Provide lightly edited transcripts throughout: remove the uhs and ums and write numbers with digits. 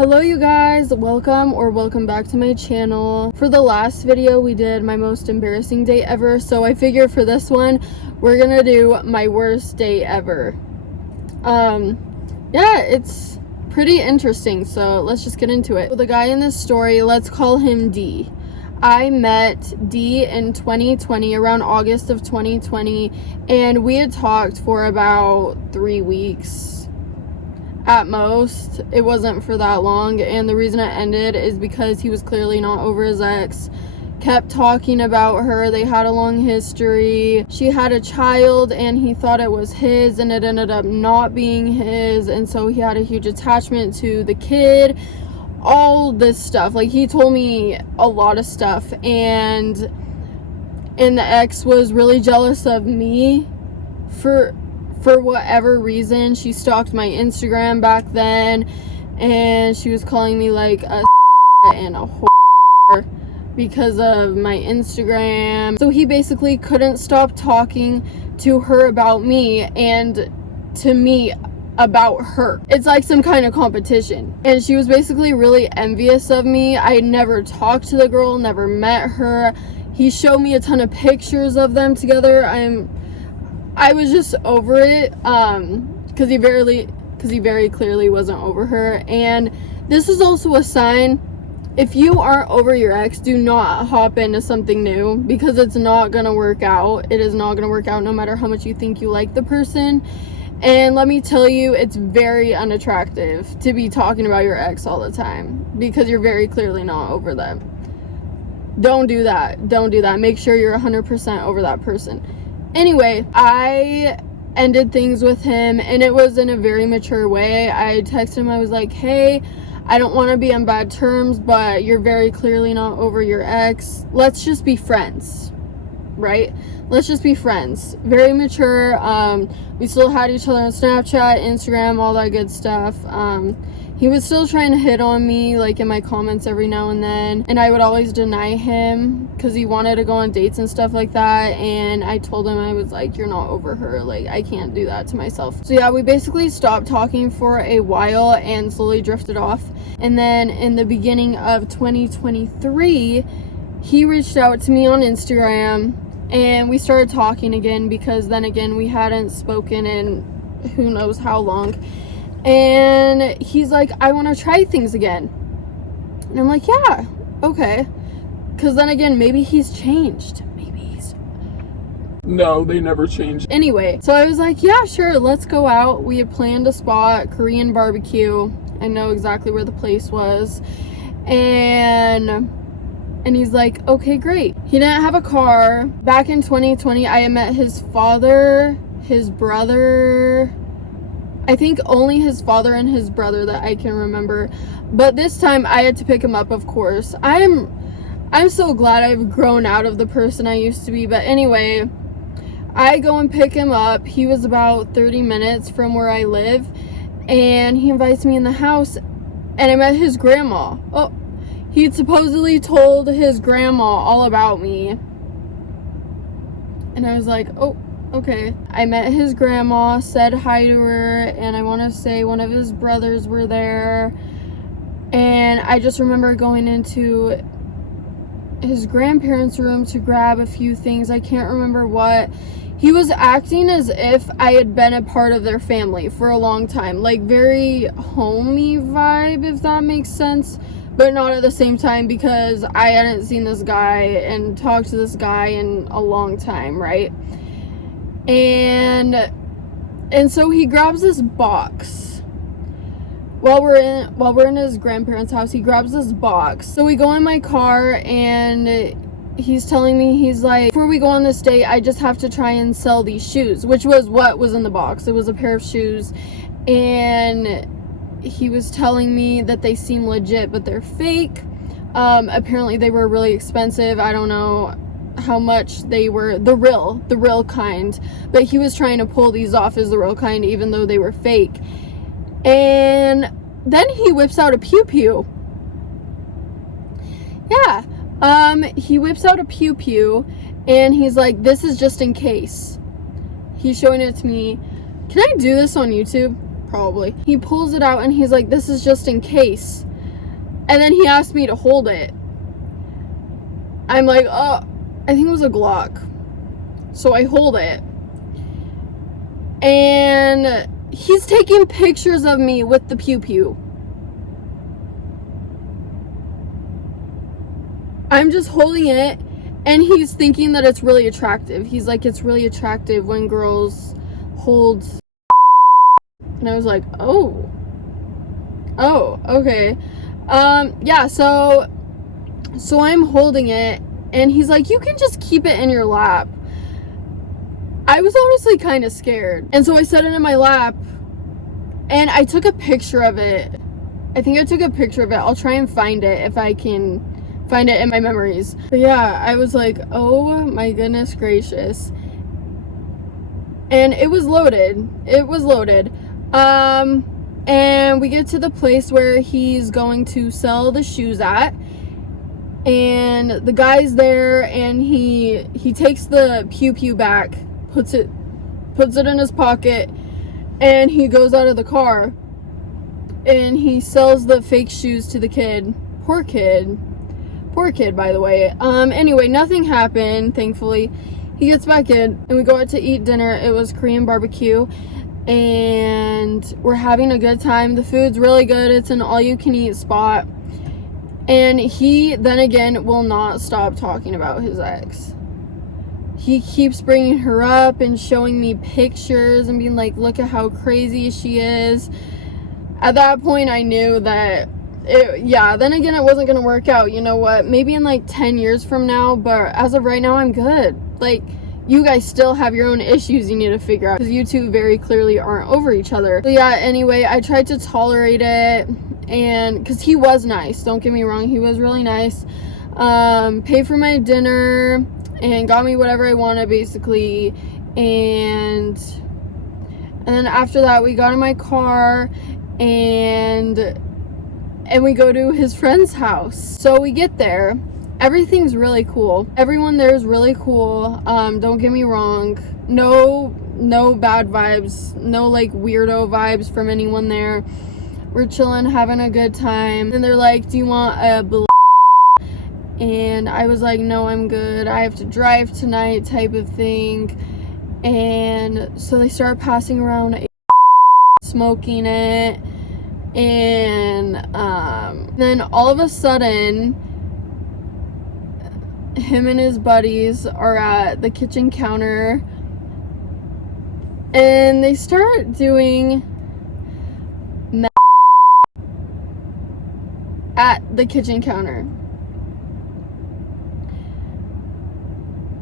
Hello you guys, welcome back to my channel. For the last video we did my most embarrassing date ever, so I figure for this one we're gonna do my worst date ever. Yeah, it's pretty interesting, so let's just get into it. So the guy in this story, let's call him D. I met D in 2020, around August of 2020, and we had talked for about 3 weeks at most. It wasn't for that long, and the reason it ended is because he was clearly not over his ex, kept talking about her. They had a long history. She had a child and he thought it was his, and it ended up not being his, and so he had a huge attachment to the kid. All this stuff, like, he told me a lot of stuff, and the ex was really jealous of me for whatever reason. She stalked my Instagram back then, and she was calling me like a and a whore because of my Instagram. So he basically couldn't stop talking to her about me and to me about her. It's like some kind of competition, and she was basically really envious of me. I never talked to the girl, never met her. He showed me a ton of pictures of them together. I was just over it, because he very clearly wasn't over her. And this is also a sign: if you aren't over your ex, do not hop into something new, because it's not gonna work out. It is not gonna work out no matter how much you think you like the person. And let me tell you, it's very unattractive to be talking about your ex all the time, because you're very clearly not over them. Don't do that. Don't do that. Make sure you're 100% over that person. Anyway, I ended things with him, and it was in a very mature way. I texted him, I was like, hey, I don't want to be on bad terms, but you're very clearly not over your ex. Let's just be friends, right? Let's just be friends. Very mature. We still had each other on Snapchat, Instagram, all that good stuff. He was still trying to hit on me, like, in my comments every now and then, and I would always deny him because he wanted to go on dates and stuff like that. And I told him, I was like, you're not over her, like, I can't do that to myself. So yeah, we basically stopped talking for a while and slowly drifted off. And then in the beginning of 2023, he reached out to me on Instagram, and we started talking again, because then again we hadn't spoken in who knows how long. And he's like, I want to try things again. And I'm like, yeah, okay. Because then again, maybe he's changed. No, they never changed. Anyway, so I was like, yeah, sure, let's go out. We had planned a spot, Korean barbecue. I know exactly where the place was. And he's like, okay, great. He didn't have a car. Back in 2020, I had met his father, his brother. I think only his father and his brother that I can remember. But this time I had to pick him up, of course. I'm so glad I've grown out of the person I used to be. But anyway, I go and pick him up. He was about 30 minutes from where I live, and he invites me in the house, and I met his grandma. Oh, he'd supposedly told his grandma all about me. And I was like, oh, okay. I met his grandma, said hi to her, and I want to say one of his brothers were there. And I just remember going into his grandparents' room to grab a few things. I can't remember what. He was acting as if I had been a part of their family for a long time. Like, very homey vibe, if that makes sense. But not at the same time, because I hadn't seen this guy and talked to this guy in a long time, right? And so he grabs this box. While we're in his grandparents' house, he grabs this box. So we go in my car, and he's telling me, he's like, before we go on this date, I just have to try and sell these shoes, which was what was in the box. It was a pair of shoes, and he was telling me that they seem legit, but they're fake. Apparently they were really expensive. I don't know how much they were, the real kind, but he was trying to pull these off as the real kind, even though they were fake. And then he whips out a pew-pew. Yeah. He whips out a pew-pew, and he's like, this is just in case. He's showing it to me. Can I do this on YouTube? Probably. He pulls it out, and he's like, this is just in case. And then he asked me to hold it. I'm like, oh, I think it was a Glock. So I hold it. And he's taking pictures of me with the pew pew. I'm just holding it, and he's thinking that it's really attractive. He's like, it's really attractive when girls hold. And I was like, oh, okay. Yeah, so I'm holding it, and he's like, you can just keep it in your lap. I was honestly kind of scared. And so I set it in my lap, and I took a picture of it. I think I took a picture of it. I'll try and find it if I can find it in my memories. But yeah, I was like, oh my goodness gracious. And it was loaded. And we get to the place where he's going to sell the shoes at, and the guy's there, and he takes the pew pew back, puts it in his pocket, and he goes out of the car, and he sells the fake shoes to the kid. Poor kid, by the way. Anyway, nothing happened, thankfully. He gets back in, and we go out to eat dinner. It was Korean barbecue, and we're having a good time. The food's really good. It's an all-you-can-eat spot. And he, then again, will not stop talking about his ex. He keeps bringing her up and showing me pictures and being like, look at how crazy she is. At that point, I knew that then again, it wasn't gonna work out. You know what? Maybe in like 10 years from now, but as of right now, I'm good. Like, you guys still have your own issues you need to figure out, because you two very clearly aren't over each other. So yeah, anyway, I tried to tolerate it, and because he was nice, don't get me wrong, he was really nice. Paid for my dinner and got me whatever I wanted, basically. And then after that, we got in my car, and we go to his friend's house. So we get there. Everything's really cool. Everyone there is really cool. Don't get me wrong. No bad vibes. No like weirdo vibes from anyone there. We're chilling, having a good time. And they're like, do you want a and I was like, no, I'm good. I have to drive tonight, type of thing. And so they start passing around smoking it. And then all of a sudden, him and his buddies are at the kitchen counter, and they start doing meth at the kitchen counter.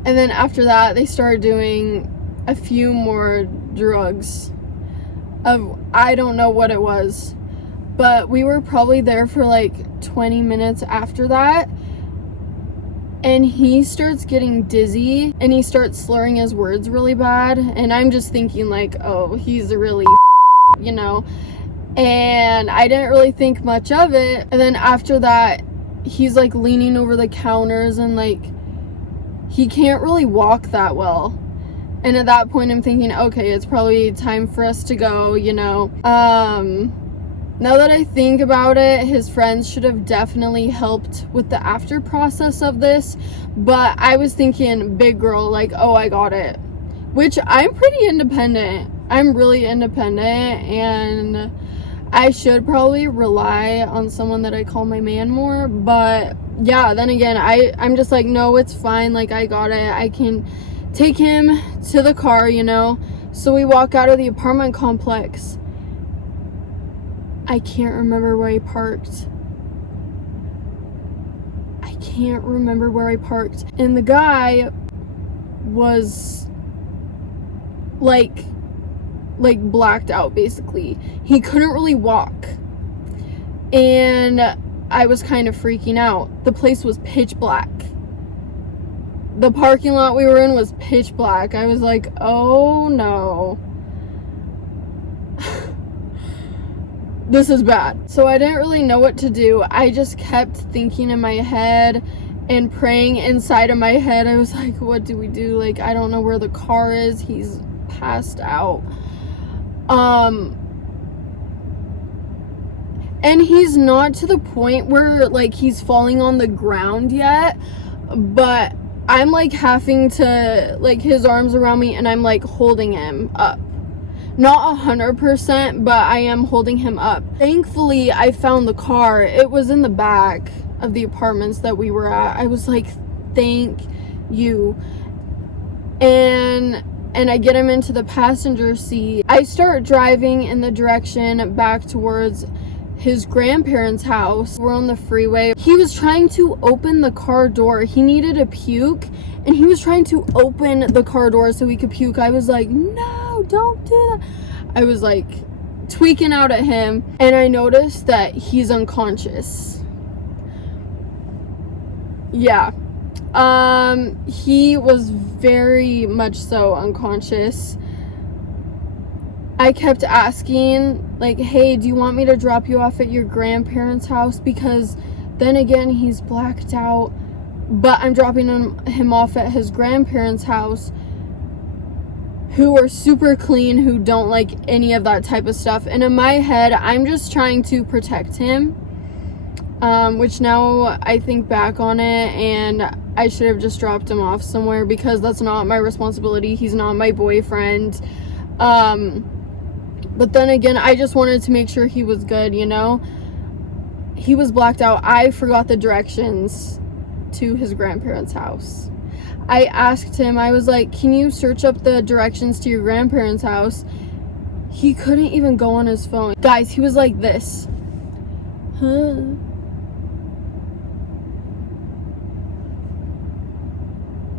And then after that, they started doing a few more drugs. I don't know what it was, but we were probably there for like 20 minutes after that. And he starts getting dizzy, and he starts slurring his words really bad. And I'm just thinking like, oh, he's really, you know. And I didn't really think much of it. And then after that, he's like leaning over the counters, and like, he can't really walk that well. And at that point, I'm thinking, okay, it's probably time for us to go, you know. Now that I think about it, his friends should have definitely helped with the after process of this. But I was thinking big girl, like, oh, I got it. Which I'm pretty independent. I'm really independent, and I should probably rely on someone that I call my man more. But yeah, then again, I'm just like, no, it's fine. Like, I got it. I can take him to the car, you know. So we walk out of the apartment complex. I can't remember where I parked. And the guy was like blacked out, basically. He couldn't really walk. And I was kind of freaking out. The place was pitch black. The parking lot we were in was pitch black. I was like, oh no. This is bad. So I didn't really know what to do. I just kept thinking in my head and praying inside of my head. I was like, what do we do? Like, I don't know where the car is. He's passed out. And And he's not to the point where like he's falling on the ground yet, but I'm like having to, like, his arms around me and I'm like holding him up. Not 100%, but I am holding him up. Thankfully, I found the car. It was in the back of the apartments that we were at. I was like, thank you. And I get him into the passenger seat. I start driving in the direction back towards his grandparents' house. We're on the freeway. He was trying to open the car door. He needed a puke, and he was trying to open the car door so he could puke. I was like, no, don't do that. I was like tweaking out at him, and I noticed that he's unconscious. Yeah. He was very much so unconscious. I kept asking, like, hey, do you want me to drop you off at your grandparents' house? Because then again, he's blacked out, but I'm dropping him off at his grandparents' house, who are super clean, who don't like any of that type of stuff. And in my head, I'm just trying to protect him, which now I think back on it, and I should have just dropped him off somewhere, because that's not my responsibility. He's not my boyfriend. But then again, I just wanted to make sure he was good, you know? He was blacked out. I forgot the directions to his grandparents' house. I asked him, I was like, can you search up the directions to your grandparents' house? He couldn't even go on his phone. Guys, he was like this. Huh?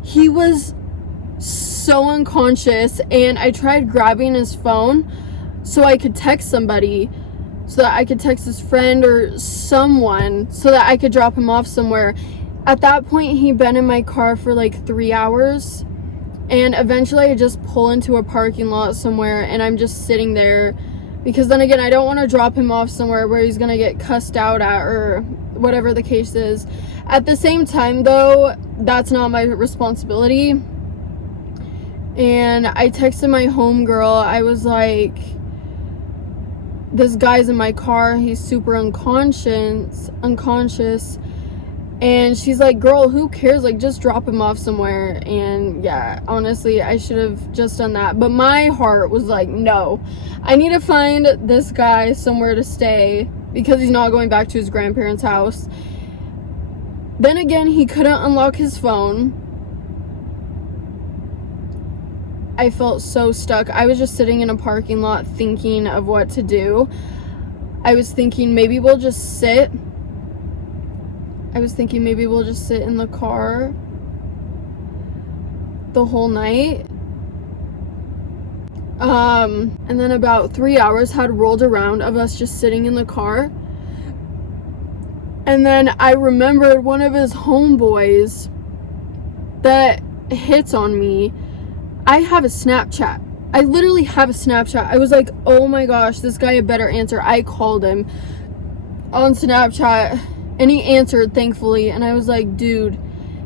He was so unconscious, and I tried grabbing his phone so I could text somebody, so that I could text his friend or someone, so that I could drop him off somewhere. At that point, he'd been in my car for like 3 hours, and eventually I just pull into a parking lot somewhere, and I'm just sitting there, because then again, I don't want to drop him off somewhere where he's gonna get cussed out at, or whatever the case is. At the same time though, that's not my responsibility. And I texted my homegirl. I was like, this guy's in my car, he's super unconscious. And she's like, girl, who cares? Like, just drop him off somewhere. And yeah, honestly, I should have just done that. But my heart was like, no, I need to find this guy somewhere to stay, because he's not going back to his grandparents' house. Then again, he couldn't unlock his phone. I felt so stuck. I was just sitting in a parking lot thinking of what to do. I was thinking maybe we'll just sit. I was thinking maybe we'll just sit in the car the whole night. And then about 3 hours had rolled around of us just sitting in the car. And then I remembered one of his homeboys that hits on me. I have a Snapchat. I literally have a Snapchat. I was like, oh my gosh, this guy had better answer. I called him on Snapchat, and he answered, thankfully. And I was like, dude,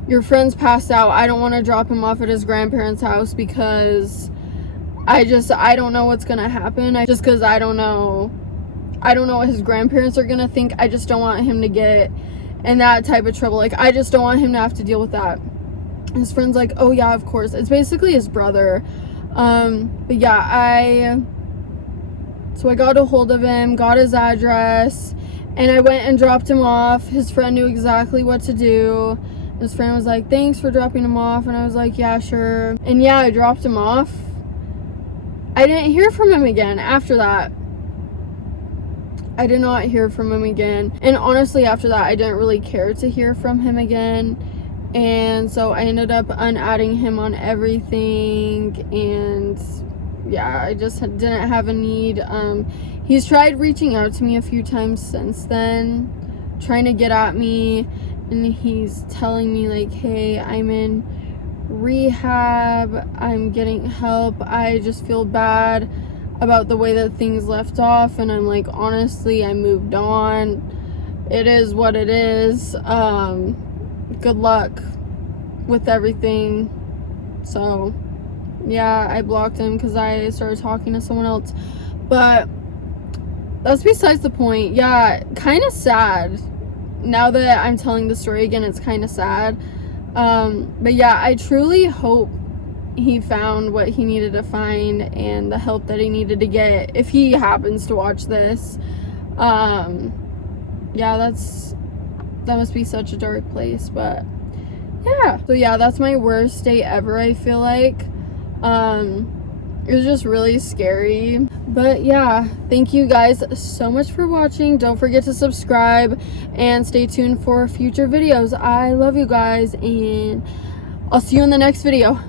your friend's passed out. I don't want to drop him off at his grandparents' house, because I don't know what's gonna happen. Because I don't know what his grandparents are gonna think. I just don't want him to get in that type of trouble. Like, I just don't want him to have to deal with that. His friend's like, oh yeah, of course. It's basically his brother. But yeah, so I got a hold of him, got his address, and I went and dropped him off. His friend knew exactly what to do. His friend was like, thanks for dropping him off. And I was like, yeah, sure. And yeah, I dropped him off. I didn't hear from him again after that. I did not hear from him again. And honestly, after that, I didn't really care to hear from him again. And so I ended up unadding him on everything. And yeah, I just didn't have a need. He's tried reaching out to me a few times since then, trying to get at me. And he's telling me like, hey, I'm in rehab, I'm getting help, I just feel bad about the way that things left off. And I'm like, honestly, I moved on. It is what it is. Good luck with everything. So yeah, I blocked him because I started talking to someone else. But that's besides the point. Yeah, kind of sad. Now that I'm telling the story again, it's kind of sad. But yeah, I truly hope he found what he needed to find and the help that he needed to get if he happens to watch this. Yeah, that must be such a dark place, but yeah. So yeah, that's my worst day ever, I feel like. It was just really scary. But yeah, thank you guys so much for watching. Don't forget to subscribe and stay tuned for future videos. I love you guys, and I'll see you in the next video.